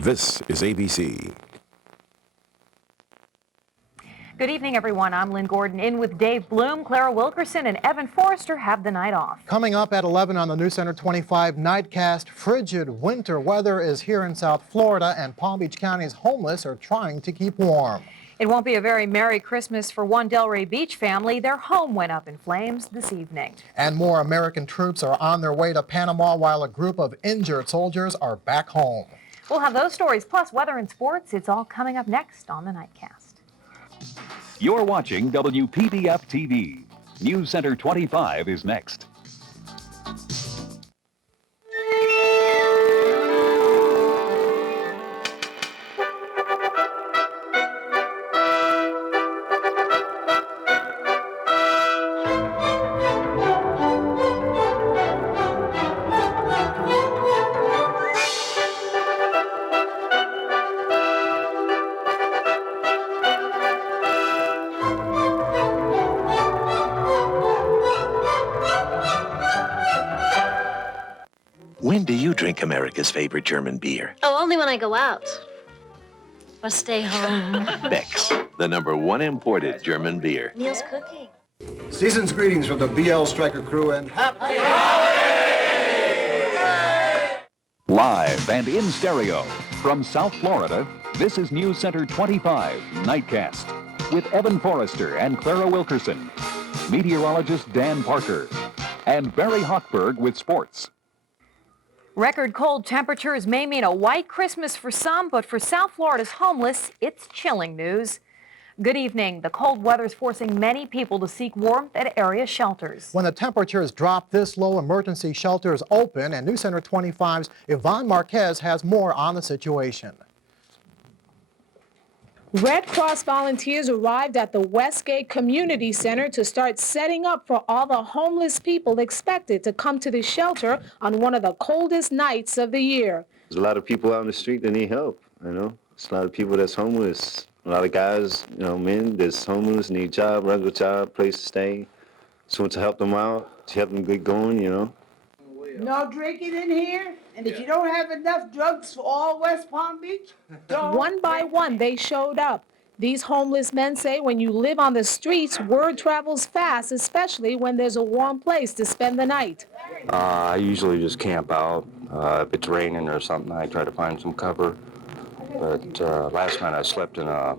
This is ABC. Good evening, everyone. I'm Lynn Gordon in with Dave Bloom. Clara Wilkerson and Evan Forrester have the night off. Coming up at 11 on the Newscenter 25 Nightcast, frigid winter weather is here in South Florida, and Palm Beach County's homeless are trying to keep warm. It won't be a very Merry Christmas for one Delray Beach family. Their home went up in flames this evening. And more American troops are on their way to Panama while a group of injured soldiers are back home. We'll have those stories plus weather and sports. It's all coming up next on the Nightcast. You're watching WPBF TV. Newscenter 25 is next. When do you drink America's favorite German beer? Oh, only when I go out. Or stay home. Beck's, the #1 imported German beer. Neil's cooking. Season's greetings from the BL Striker crew and happy holidays! Live and in stereo from South Florida, this is Newscenter 25 Nightcast with Evan Forrester and Clara Wilkerson, meteorologist Dan Parker, and Barry Hochberg with sports. Record cold temperatures may mean a white Christmas for some, but for South Florida's homeless, it's chilling news. Good evening. The cold weather is forcing many people to seek warmth at area shelters. When the temperatures drop this low, emergency shelters open, and Newscenter 25's Yvonne Marquez has more on the situation. Red Cross volunteers arrived at the Westgate Community Center to start setting up for all the homeless people expected to come to the shelter on one of the coldest nights of the year. There's a lot of people out in the street that need help, you know. There's a lot of people that's homeless. A lot of guys, you know, men that's homeless, need job, regular job, place to stay. Someone to help them out, to help them get going, you know. No drinking in here, and if you don't have enough drugs for all West Palm Beach, don't. One by one, they showed up. These homeless men say when you live on the streets, word travels fast, especially when there's a warm place to spend the night. I usually just camp out. If it's raining or something, I try to find some cover. But last night I slept in a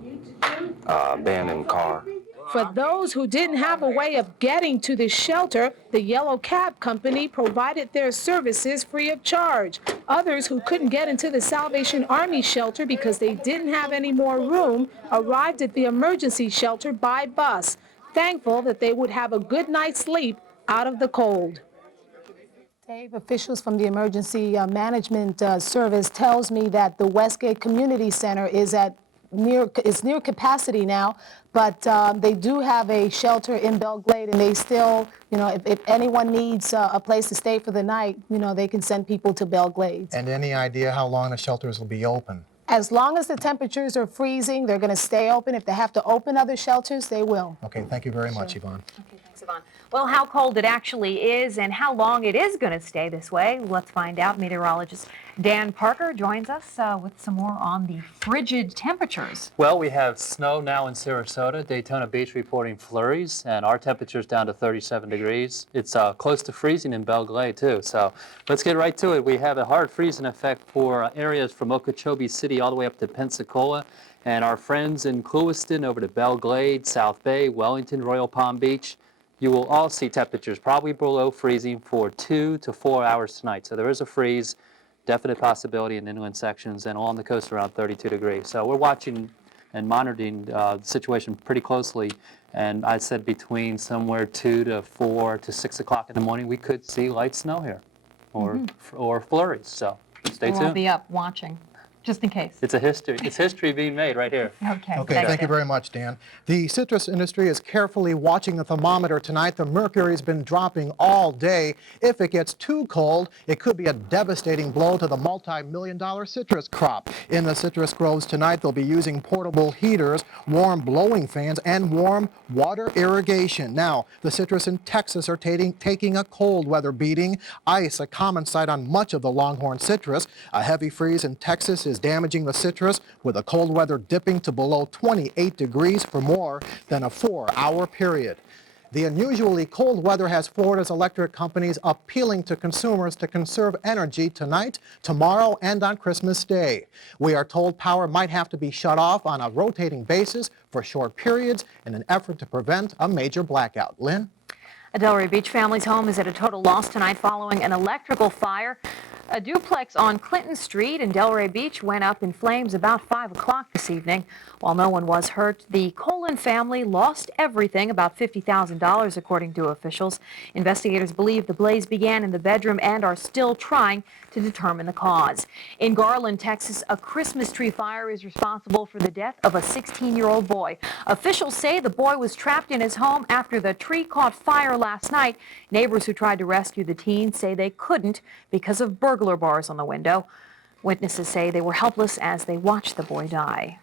abandoned car. For those who didn't have a way of getting to the shelter, the Yellow Cab Company provided their services free of charge. Others who couldn't get into the Salvation Army shelter because they didn't have any more room arrived at the emergency shelter by bus, thankful that they would have a good night's sleep out of the cold. Dave, officials from the Emergency Management Service tells me that the Westgate Community Center is near capacity now, but they do have a shelter in Belle Glade, and they still, you know, if anyone needs a place to stay for the night, you know, they can send people to Belle Glade. And any idea how long the shelters will be open? As long as the temperatures are freezing, they're going to stay open. If they have to open other shelters, they will. Okay, thank you very much, Yvonne. Okay, thanks, Yvonne. Well, how cold it actually is and how long it is going to stay this way, let's find out. Meteorologist Dan Parker joins us with some more on the frigid temperatures. Well, we have snow now in Sarasota, Daytona Beach reporting flurries, and our temperature's down to 37 degrees. It's close to freezing in Belle Glade, too. So let's get right to it. We have a hard freezing effect for areas from Okeechobee City all the way up to Pensacola, and our friends in Clewiston over to Belle Glade, South Bay, Wellington, Royal Palm Beach. You will all see temperatures probably below freezing for 2 to 4 hours tonight. So there is a freeze, definite possibility in inland sections, and along the coast around 32 degrees. So we're watching and monitoring the situation pretty closely. And I said between somewhere 2 to 4 to 6 o'clock in the morning, we could see light snow here or flurries. So stay tuned. We'll be up watching. Just in case. It's history being made right here. Okay, thank you very much, Dan. The citrus industry is carefully watching the thermometer tonight. The mercury's been dropping all day. If it gets too cold, it could be a devastating blow to the multi-million-dollar citrus crop. In the citrus groves tonight, they'll be using portable heaters, warm blowing fans, and warm water irrigation. Now, the citrus in Texas are taking a cold weather beating. Ice, a common sight on much of the Longhorn citrus. A heavy freeze in Texas is is damaging the citrus, with the cold weather dipping to below 28 degrees for more than a 4-hour period. The unusually cold weather has Florida's electric companies appealing to consumers to conserve energy tonight, tomorrow, and on Christmas Day. We are told power might have to be shut off on a rotating basis for short periods in an effort to prevent a major blackout. Lynn? A Delray Beach family's home is at a total loss tonight following an electrical fire. A duplex on Clinton Street in Delray Beach went up in flames about 5 o'clock this evening. While no one was hurt, the Colin family lost everything, about $50,000 according to officials. Investigators believe the blaze began in the bedroom and are still trying to determine the cause. In Garland, Texas, a Christmas tree fire is responsible for the death of a 16-year-old boy. Officials say the boy was trapped in his home after the tree caught fire last night. Neighbors who tried to rescue the teen say they couldn't because of burglar bars on the window. Witnesses say they were helpless as they watched the boy die.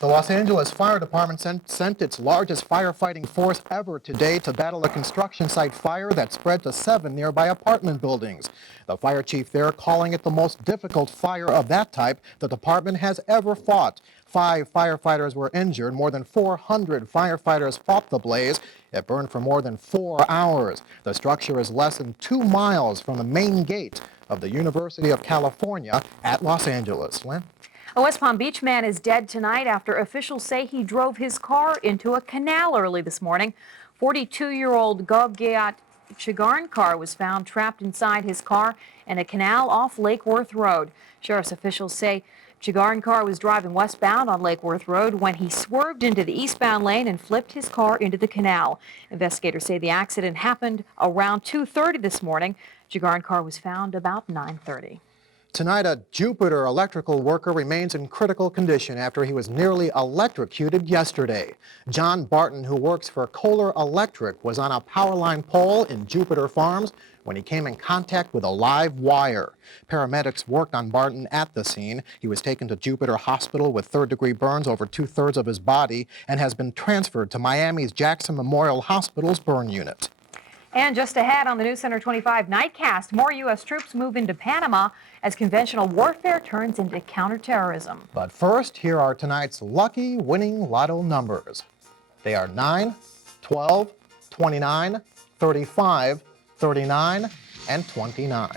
The Los Angeles Fire Department sent its largest firefighting force ever today to battle a construction site fire that spread to 7 nearby apartment buildings. The fire chief there calling it the most difficult fire of that type the department has ever fought. 5 firefighters were injured. More than 400 firefighters fought the blaze. It burned for more than 4 hours. The structure is less than 2 miles from the main gate of the University of California at Los Angeles. Lynn? A West Palm Beach man is dead tonight after officials say he drove his car into a canal early this morning. 42-year-old Govgiat Chigarnkar was found trapped inside his car in a canal off Lake Worth Road. Sheriff's officials say Chigarnkar was driving westbound on Lake Worth Road when he swerved into the eastbound lane and flipped his car into the canal. Investigators say the accident happened around 2:30 this morning. Chigarnkar was found about 9:30. Tonight, a Jupiter electrical worker remains in critical condition after he was nearly electrocuted yesterday. John Barton, who works for Kohler Electric, was on a power line pole in Jupiter Farms when he came in contact with a live wire. Paramedics worked on Barton at the scene. He was taken to Jupiter Hospital with third-degree burns over 2/3 of his body and has been transferred to Miami's Jackson Memorial Hospital's burn unit. And just ahead on the Newscenter 25 Nightcast, more U.S. troops move into Panama as conventional warfare turns into counterterrorism. But first, here are tonight's lucky winning lotto numbers. They are 9, 12, 29, 35, 39, and 29.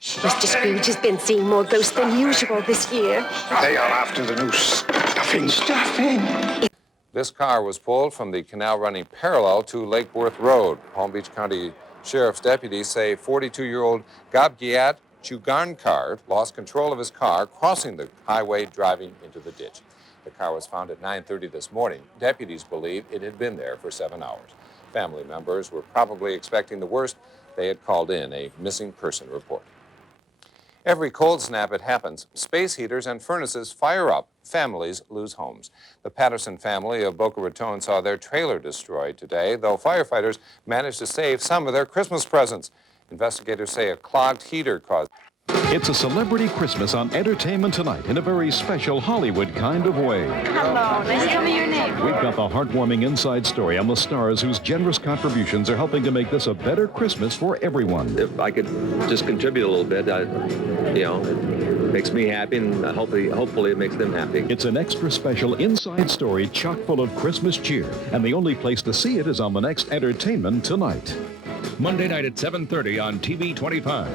Mr. Scrooge has been seeing more ghosts than usual this year. They are after the new stuffing. This car was pulled from the canal running parallel to Lake Worth Road. Palm Beach County Sheriff's deputies say 42-year-old Govgiat Chigarnkar lost control of his car crossing the highway driving into the ditch. The car was found at 9:30 this morning. Deputies believe it had been there for 7 hours. Family members were probably expecting the worst. They had called in a missing person report. Every cold snap it happens, space heaters and furnaces fire up. Families lose homes. The Patterson family of Boca Raton saw their trailer destroyed today, though firefighters managed to save some of their Christmas presents. Investigators say a clogged heater caused. It's a celebrity Christmas on Entertainment Tonight in a very special Hollywood kind of way. Hello, nice to tell me your name. We've got the heartwarming inside story on the stars whose generous contributions are helping to make this a better Christmas for everyone. If I could just contribute a little bit, it makes me happy, and hopefully it makes them happy. It's an extra special inside story chock full of Christmas cheer, and the only place to see it is on the next Entertainment Tonight. Monday night at 7:30 on TV 25.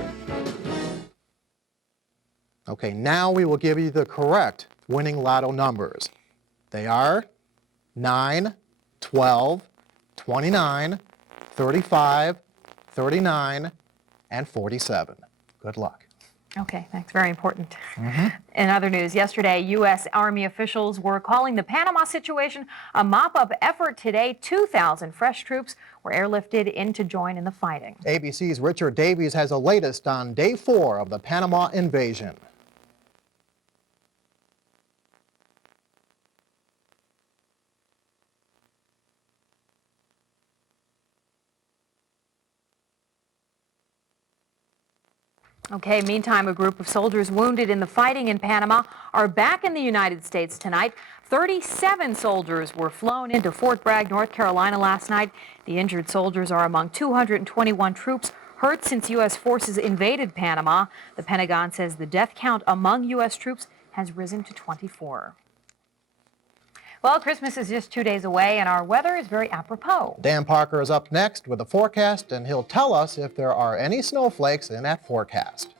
Okay, now we will give you the correct winning lotto numbers. They are 9, 12, 29, 35, 39, and 47. Good luck. Okay, thanks. Very important. In other news, yesterday, U.S. Army officials were calling the Panama situation a mop-up effort. Today, 2,000 fresh troops were airlifted in to join in the fighting. ABC's Richard Davies has the latest on day 4 of the Panama invasion. Okay, meantime, a group of soldiers wounded in the fighting in Panama are back in the United States tonight. 37 soldiers were flown into Fort Bragg, North Carolina last night. The injured soldiers are among 221 troops hurt since U.S. forces invaded Panama. The Pentagon says the death count among U.S. troops has risen to 24. Well, Christmas is just 2 days away, and our weather is very apropos. Dan Parker is up next with a forecast, and he'll tell us if there are any snowflakes in that forecast.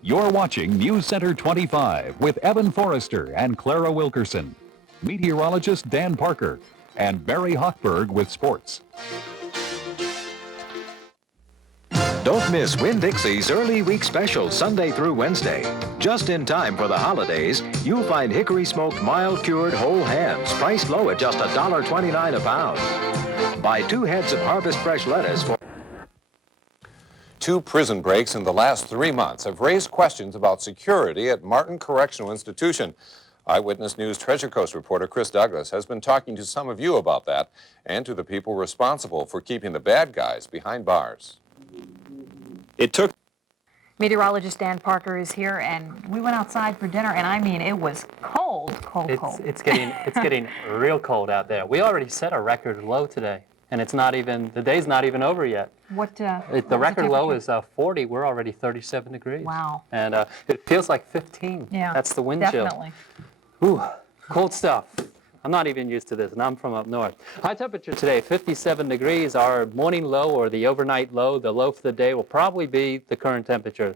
You're watching News Center 25 with Evan Forrester and Clara Wilkerson. Meteorologist Dan Parker and Barry Hochberg with sports. Don't miss Winn-Dixie's early week special Sunday through Wednesday. Just in time for the holidays, you'll find hickory smoked mild cured whole hams priced low at just $1.29 a pound. Buy 2 heads of Harvest Fresh lettuce for 2 prison breaks in the last 3 months have raised questions about security at Martin Correctional Institution. Eyewitness News Treasure Coast reporter Chris Douglas has been talking to some of you about that and to the people responsible for keeping the bad guys behind bars. It took. Meteorologist Dan Parker is here, and we went outside for dinner, and I mean, it was cold. It's getting real cold out there. We already set a record low today, and it's not even, the day's not even over yet. The record low is 40. We're already 37 degrees. Wow. And it feels like 15. Yeah, that's the wind chill. Definitely. Ooh, cold stuff. I'm not even used to this, and I'm from up north. High temperature today, 57 degrees. Our morning low or the overnight low, the low for the day will probably be the current temperature,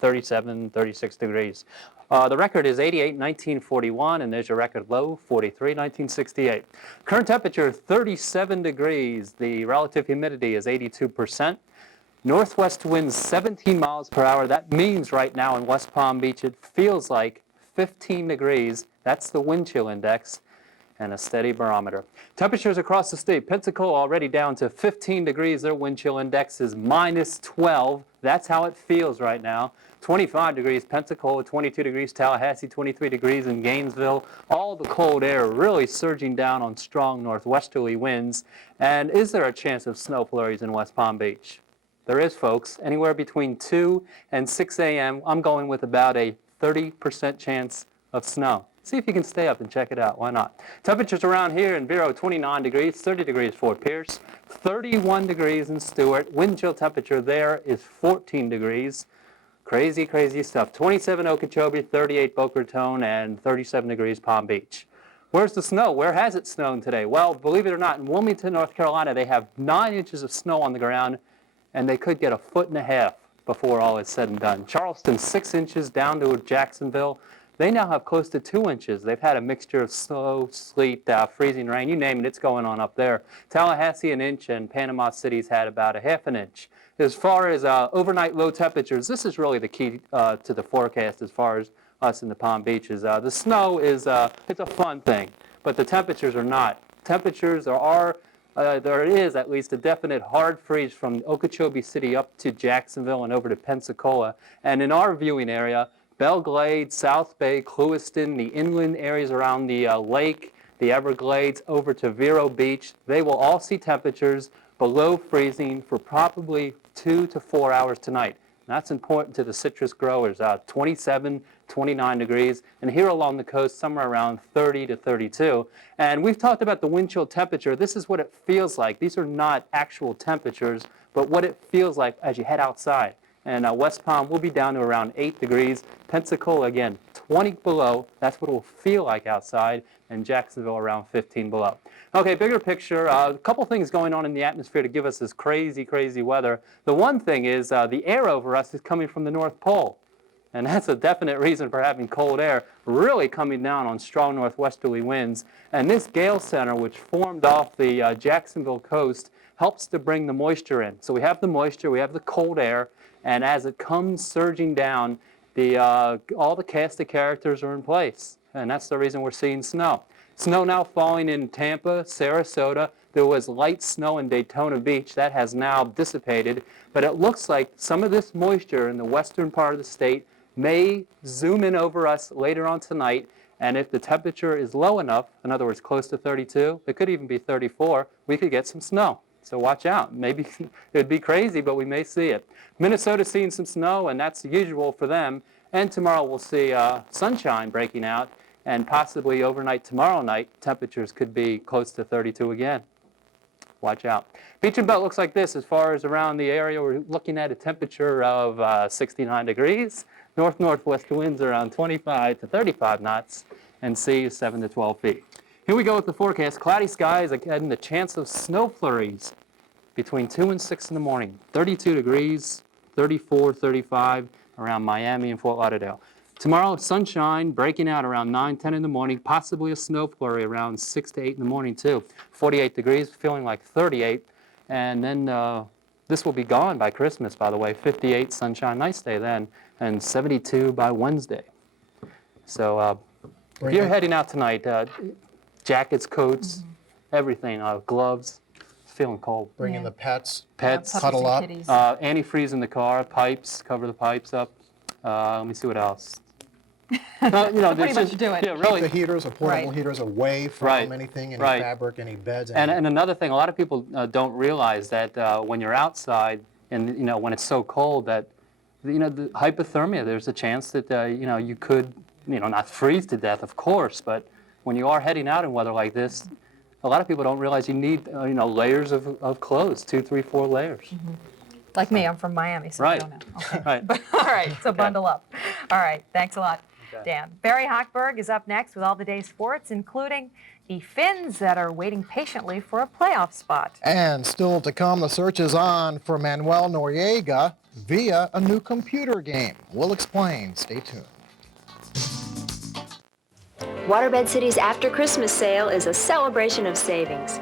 37, 36 degrees. The record is 88, 1941, and there's your record low, 43, 1968. Current temperature, 37 degrees. The relative humidity is 82%. Northwest winds 17 miles per hour. That means right now in West Palm Beach, it feels like 15 degrees. That's the wind chill index. And a steady barometer. Temperatures across the state. Pensacola already down to 15 degrees. Their wind chill index is -12. That's how it feels right now. 25 degrees Pensacola, 22 degrees Tallahassee, 23 degrees in Gainesville. All the cold air really surging down on strong northwesterly winds. And is there a chance of snow flurries in West Palm Beach? There is, folks. Anywhere between 2 and 6 a.m. I'm going with about a 30% chance of snow. See if you can stay up and check it out. Why not? Temperatures around here in Vero, 29 degrees, 30 degrees Fort Pierce, 31 degrees in Stewart. Wind chill temperature there is 14 degrees. Crazy, crazy stuff. 27 Okeechobee, 38 Boca Raton, and 37 degrees Palm Beach. Where's the snow? Where has it snowed today? Well, believe it or not, in Wilmington, North Carolina, they have 9 inches of snow on the ground, and they could get 1.5 feet before all is said and done. Charleston, 6 inches down to Jacksonville. They now have close to 2 inches. They've had a mixture of snow, sleet, freezing rain, you name it, it's going on up there. Tallahassee 1 inch, and Panama City's had about 1/2 inch. As far as overnight low temperatures, this is really the key to the forecast as far as us in the Palm Beaches. The snow is it's a fun thing, but the temperatures are not. Temperatures are there is at least a definite hard freeze from Okeechobee City up to Jacksonville and over to Pensacola. And in our viewing area, Belle Glade, South Bay, Clewiston, the inland areas around the lake, the Everglades, over to Vero Beach, they will all see temperatures below freezing for probably 2 to 4 hours tonight. And that's important to the citrus growers, 27, 29 degrees, and here along the coast, somewhere around 30 to 32. And we've talked about the wind chill temperature. This is what it feels like. These are not actual temperatures, but what it feels like as you head outside. And West Palm will be down to around 8 degrees. Pensacola, again, 20 below. That's what it will feel like outside. And Jacksonville around 15 below. Okay, bigger picture. A couple things going on in the atmosphere to give us this crazy, crazy weather. The one thing is the air over us is coming from the North Pole. And that's a definite reason for having cold air really coming down on strong northwesterly winds. And this gale center, which formed off the Jacksonville coast, helps to bring the moisture in. So we have the moisture, we have the cold air, and as it comes surging down, all the cast of characters are in place. And that's the reason we're seeing snow. Snow now falling in Tampa, Sarasota. There was light snow in Daytona Beach. That has now dissipated. But it looks like some of this moisture in the western part of the state may zoom in over us later on tonight. And if the temperature is low enough, in other words, close to 32, it could even be 34, we could get some snow. So watch out. Maybe it would be crazy, but we may see it. Minnesota's seeing some snow, and that's usual for them. And tomorrow we'll see sunshine breaking out, and possibly overnight tomorrow night, temperatures could be close to 32 again. watch out. Beach and belt looks like this as far as around the area. We're looking at a temperature of 69 degrees. North-northwest winds around 25 to 35 knots, and sea is 7 to 12 feet. Here we go with the forecast. Cloudy skies and the chance of snow flurries between 2 and 6 in the morning. 32 degrees, 34, 35 around Miami and Fort Lauderdale. Tomorrow, sunshine breaking out around 9, 10 in the morning, possibly a snow flurry around 6 to 8 in the morning too. 48 degrees, feeling like 38. And then this will be gone by Christmas, by the way. 58, sunshine, nice day then, and 72 by Wednesday. So if you're heading out tonight, jackets, coats, everything, gloves, feeling cold. Bring in the pets. Pets, cuddle up. Antifreeze in the car, pipes, cover the pipes up. Let me see what else. Pretty much do it. Yeah, really. Keep the heaters or portable heaters away from anything, any fabric, any beds. And another thing, a lot of people don't realize that when you're outside and when it's so cold that the hypothermia, there's a chance that you could not freeze to death, of course, but when you are heading out in weather like this, a lot of people don't realize you need layers of clothes, 2, 3, 4 layers. Mm-hmm. Like me, I'm from Miami, so I don't know. Okay. Right. All right, so bundle up. All right, thanks a lot, Dan. Barry Hochberg is up next with all the day's sports, including the Finns that are waiting patiently for a playoff spot. And still to come, the search is on for Manuel Noriega via a new computer game. We'll explain. Stay tuned. Waterbed City's After Christmas sale is a celebration of savings.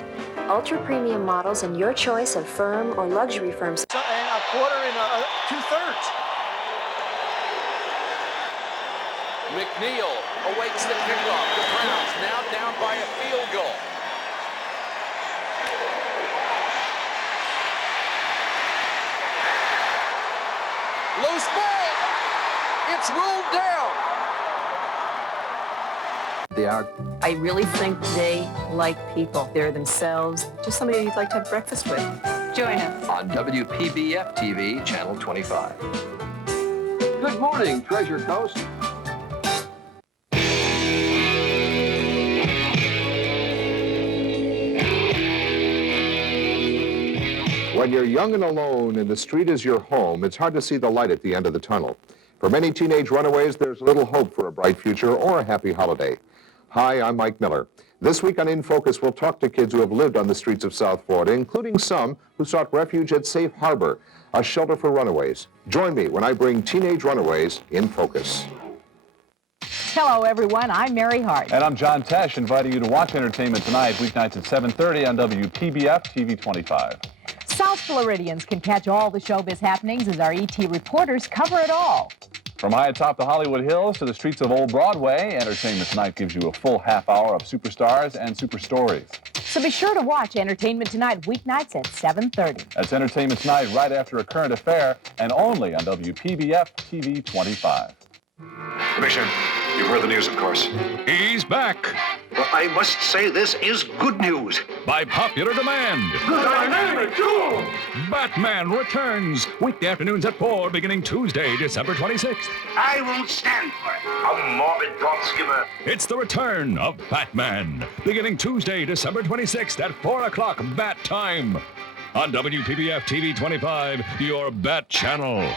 Ultra premium models and your choice of firm or luxury firms. And a quarter and 2/3. McNeil awaits the kickoff. The Browns now down by a field goal. Loose ball. It's ruled down. I really think they like people. They're themselves, just somebody you'd like to have breakfast with. Join us. On WPBF TV, Channel 25. Good morning, Treasure Coast. When you're young and alone and the street is your home, it's hard to see the light at the end of the tunnel. For many teenage runaways, there's little hope for a bright future or a happy holiday. Hi, I'm Mike Miller. This week on In Focus, we'll talk to kids who have lived on the streets of South Florida, including some who sought refuge at Safe Harbor, a shelter for runaways. Join me when I bring teenage runaways in focus. Hello, everyone. I'm Mary Hart. And I'm John Tesh, inviting you to watch Entertainment Tonight, weeknights at 7:30 on WPBF TV 25. South Floridians can catch all the showbiz happenings as our ET reporters cover it all. From high atop the Hollywood Hills to the streets of Old Broadway, Entertainment Tonight gives you a full half hour of superstars and super stories. So be sure to watch Entertainment Tonight weeknights at 7:30. That's Entertainment Tonight right after a current affair and only on WPBF TV 25. Commissioner, you've heard the news, of course. He's back. Well, I must say this is good news. By popular demand. Good I name it, too! Batman returns. Weekday afternoons at 4, beginning Tuesday, December 26th. I won't stand for it. A morbid thought skimmer. It's the return of Batman. Beginning Tuesday, December 26th at 4 o'clock Bat time. On WPBF TV 25, your Bat channel.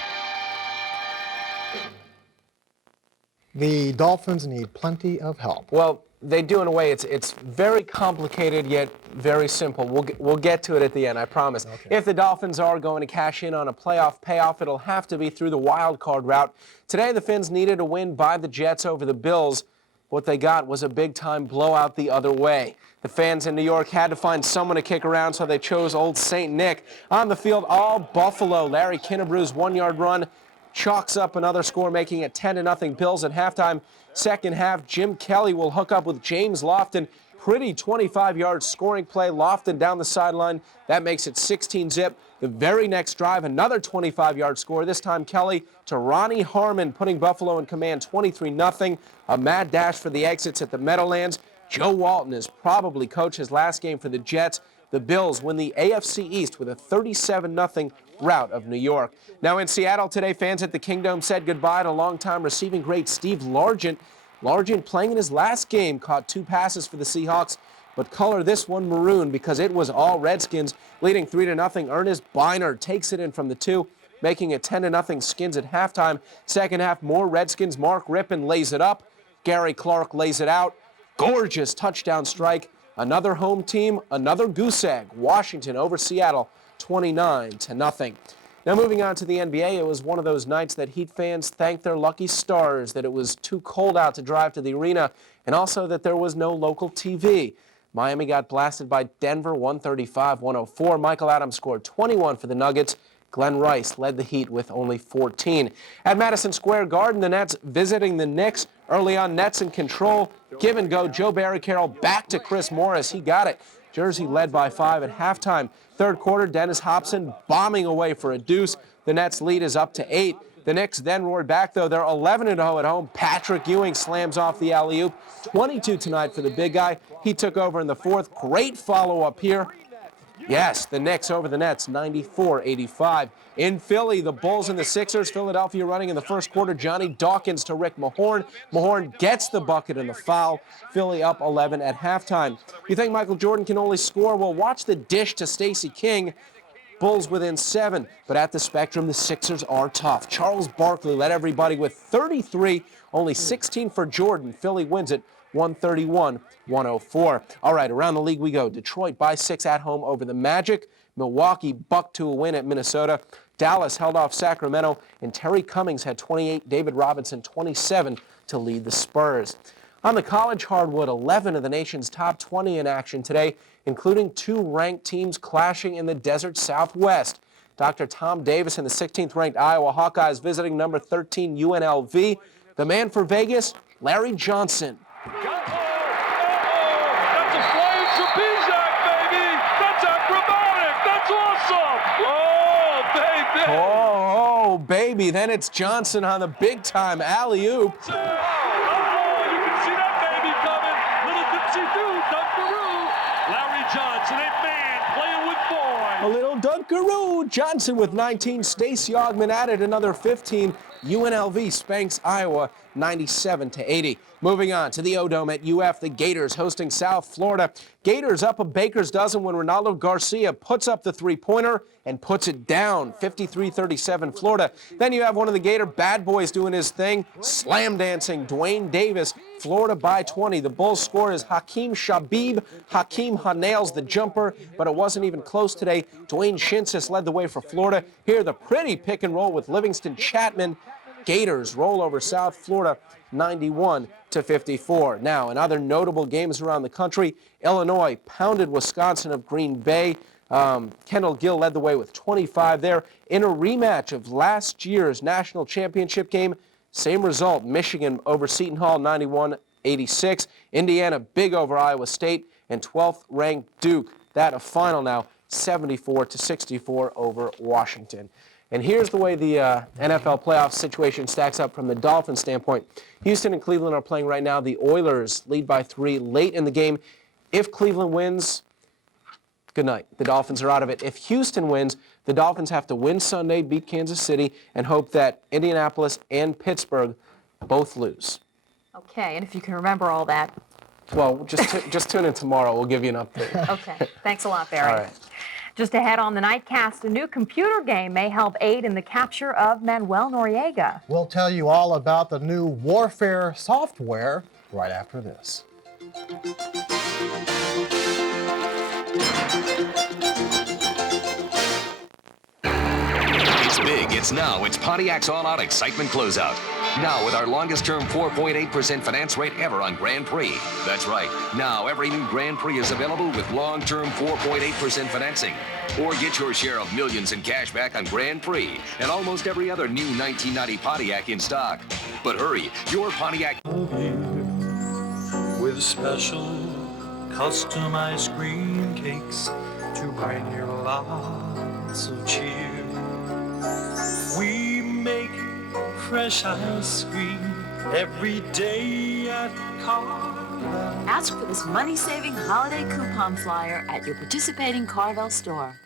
The Dolphins need plenty of help. Well, they do in a way. It's very complicated yet very simple. We'll get to it at the end, I promise. Okay. If the Dolphins are going to cash in on a playoff payoff, it'll have to be through the wild card route. Today, the Finns needed a win by the Jets over the Bills. What they got was a big-time blowout the other way. The fans in New York had to find someone to kick around, so they chose Old St. Nick. On the field, all Buffalo. Larry Kinnebrew's one-yard run chalks up another score, making it 10-0 Bills at halftime. Second half, Jim Kelly will hook up with James Lofton. Pretty 25-yard scoring play. Lofton down the sideline. That makes it 16-zip. The very next drive, another 25-yard score. This time Kelly to Ronnie Harmon, putting Buffalo in command 23-0. A mad dash for the exits at the Meadowlands. Joe Walton has probably coached his last game for the Jets. The Bills win the AFC East with a 37-0 rout of New York. Now in Seattle today, fans at the Kingdome said goodbye to longtime receiving great Steve Largent. Largent, playing in his last game, caught 2 passes for the Seahawks. but color this one maroon because it was all Redskins. Leading 3-0, Ernest Bynard takes it in from the 2, making it 10-0 Skins at halftime. Second half, more Redskins. Mark Rippon lays it up. Gary Clark lays it out. Gorgeous touchdown strike. Another home team, another goose egg. Washington over Seattle, 29-0. Now moving on to the NBA, it was one of those nights that Heat fans thanked their lucky stars that it was too cold out to drive to the arena, and also that there was no local TV. Miami got blasted by Denver, 135-104. Michael Adams scored 21 for the Nuggets. Glenn Rice led the Heat with only 14. At Madison Square Garden, the Nets visiting the Knicks. Early on, Nets in control. Give and go, Joe Barry Carroll back to Chris Morris. He got it. Jersey led by 5 at halftime. Third quarter, Dennis Hobson bombing away for a deuce. The Nets lead is up to 8. The Knicks then roared back, though. They're 11-0 at home. Patrick Ewing slams off the alley-oop. 22 tonight for the big guy. He took over in the fourth. Great follow-up here. Yes, the Knicks over the Nets, 94-85. In Philly, the Bulls and the Sixers. Philadelphia running in the first quarter. Johnny Dawkins to Rick Mahorn. Mahorn gets the bucket and the foul. Philly up 11 at halftime. You think Michael Jordan can only score? Well, watch the dish to Stacey King. Bulls within 7, but at the Spectrum, the Sixers are tough. Charles Barkley led everybody with 33, only 16 for Jordan. Philly wins it 131-104. All right, around the league we go. Detroit by 6 at home over the Magic. Milwaukee bucked to a win at Minnesota. Dallas held off Sacramento, and Terry Cummings had 28, David Robinson 27 to lead the Spurs. On the college hardwood, 11 of the nation's top 20 in action today, including 2 ranked teams clashing in the desert Southwest. Dr. Tom Davis and the 16th ranked Iowa Hawkeyes visiting number 13 UNLV. The man for Vegas, Larry Johnson. That's a flying Trapezak, baby! That's acrobatic! That's awesome! Oh, baby! Oh, baby. Then it's Johnson on the big-time alley-oop. You can see that baby coming. Little dipsy-doo, dunkaroo. Larry Johnson, a man playing with boy. A little dunkaroo. Johnson with 19. Stacey Augman added another 15. UNLV spanks Iowa 97-80. Moving on to the O-Dome at UF, the Gators hosting South Florida. Gators up a baker's dozen when Ronaldo Garcia puts up the three-pointer and puts it down, 53-37 Florida. Then you have one of the Gator bad boys doing his thing, slam dancing, Dwayne Davis, Florida by 20. The Bulls score is Hakeem Shabib. Hakeem nails the jumper, but it wasn't even close today. Dwayne Shinsis led the way for Florida. Here, the pretty pick and roll with Livingston Chapman. Gators roll over South Florida 91-54. Now, in other notable games around the country, Illinois pounded Wisconsin of Green Bay. Kendall Gill led the way with 25 there. In a rematch of last year's national championship game, same result, Michigan over Seton Hall 91-86. Indiana big over Iowa State, and 12th ranked Duke. That a final now, 74-64 over Washington. And here's the way the NFL playoff situation stacks up from the Dolphins' standpoint. Houston and Cleveland are playing right now. The Oilers lead by 3 late in the game. If Cleveland wins, good night. The Dolphins are out of it. If Houston wins, the Dolphins have to win Sunday, beat Kansas City, and hope that Indianapolis and Pittsburgh both lose. Okay, and if you can remember all that. Well, just tune in tomorrow. We'll give you an update. Okay, thanks a lot, Barry. All right. Just ahead on the Nightcast, a new computer game may help aid in the capture of Manuel Noriega. We'll tell you all about the new warfare software right after this. It's big, it's now. It's Pontiac's all-out excitement closeout. Now with our longest-term 4.8% finance rate ever on Grand Prix. That's right. Now every new Grand Prix is available with long-term 4.8% financing. Or get your share of millions in cash back on Grand Prix and almost every other new 1990 Pontiac in stock. But hurry, your Pontiac... With special customized cream cakes to bring you lots of cheer. We make fresh ice cream every day at Carvel. Ask for this money-saving holiday coupon flyer at your participating Carvel store.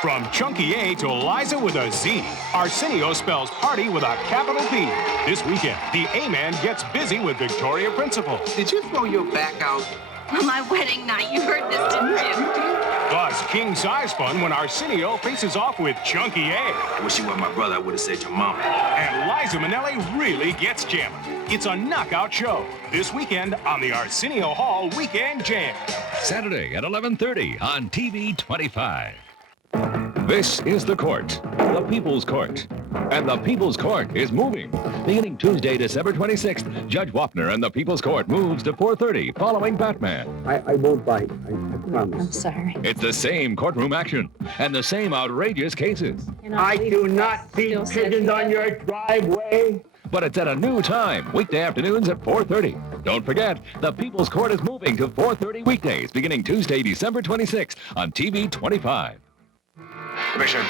From Chunky A to Liza with a Z, Arsenio spells party with a capital P. This weekend, the A-Man gets busy with Victoria Principal. Did you throw your back out? on my wedding night. You heard this, didn't you? Plus, king-size fun when Arsenio faces off with Chunky A. I wish you were my brother. I would have said your mama. And Liza Minnelli really gets jamming. It's a knockout show this weekend on the Arsenio Hall Weekend Jam. Saturday at 11:30 on TV 25. This is the court, the People's Court. And the People's Court is moving. Beginning Tuesday, December 26th, Judge Wapner and the People's Court moves to 4:30 following Batman. I won't bite. I promise. I'm sorry. It's the same courtroom action and the same outrageous cases. I do not feed pigeons on your driveway. But it's at a new time, weekday afternoons at 4:30. Don't forget, the People's Court is moving to 4:30 weekdays beginning Tuesday, December 26th on TV 25. Commissioner,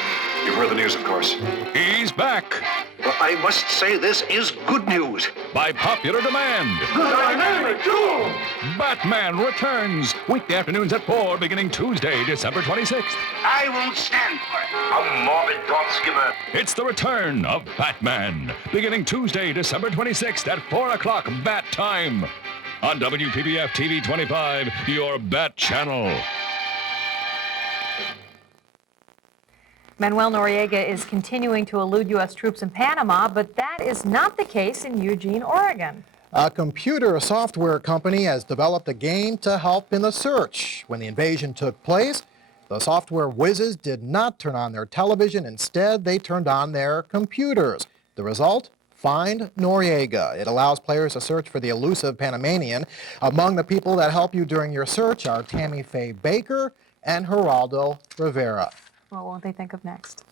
you've heard the news, of course. He's back. Well, I must say this is good news. By popular demand. The dynamic duo! Batman returns. Weekday afternoons at 4, beginning Tuesday, December 26th. I won't stand for it. A morbid thoughts giver. It's the return of Batman. Beginning Tuesday, December 26th at 4 o'clock Bat time. On WPBF TV 25, your Bat channel. Manuel Noriega is continuing to elude U.S. troops in Panama, but that is not the case in Eugene, Oregon. A computer software company has developed a game to help in the search. When the invasion took place, the software whizzes did not turn on their television. Instead, they turned on their computers. The result? Find Noriega. It allows players to search for the elusive Panamanian. Among the people that help you during your search are Tammy Faye Baker and Geraldo Rivera. What won't they think of next?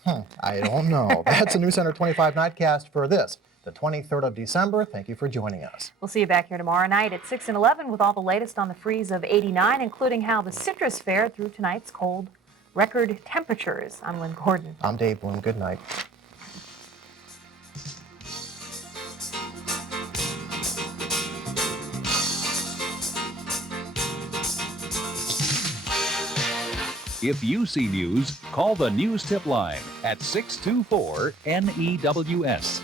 I don't know. That's a Newscenter 25 Nightcast for this, the 23rd of December. Thank you for joining us. We'll see you back here tomorrow night at 6 and 11 with all the latest on the freeze of 89, including how the citrus fared through tonight's cold record temperatures. I'm Lynn Gordon. I'm Dave Bloom. Good night. If you see news, call the News Tip Line at 624-NEWS.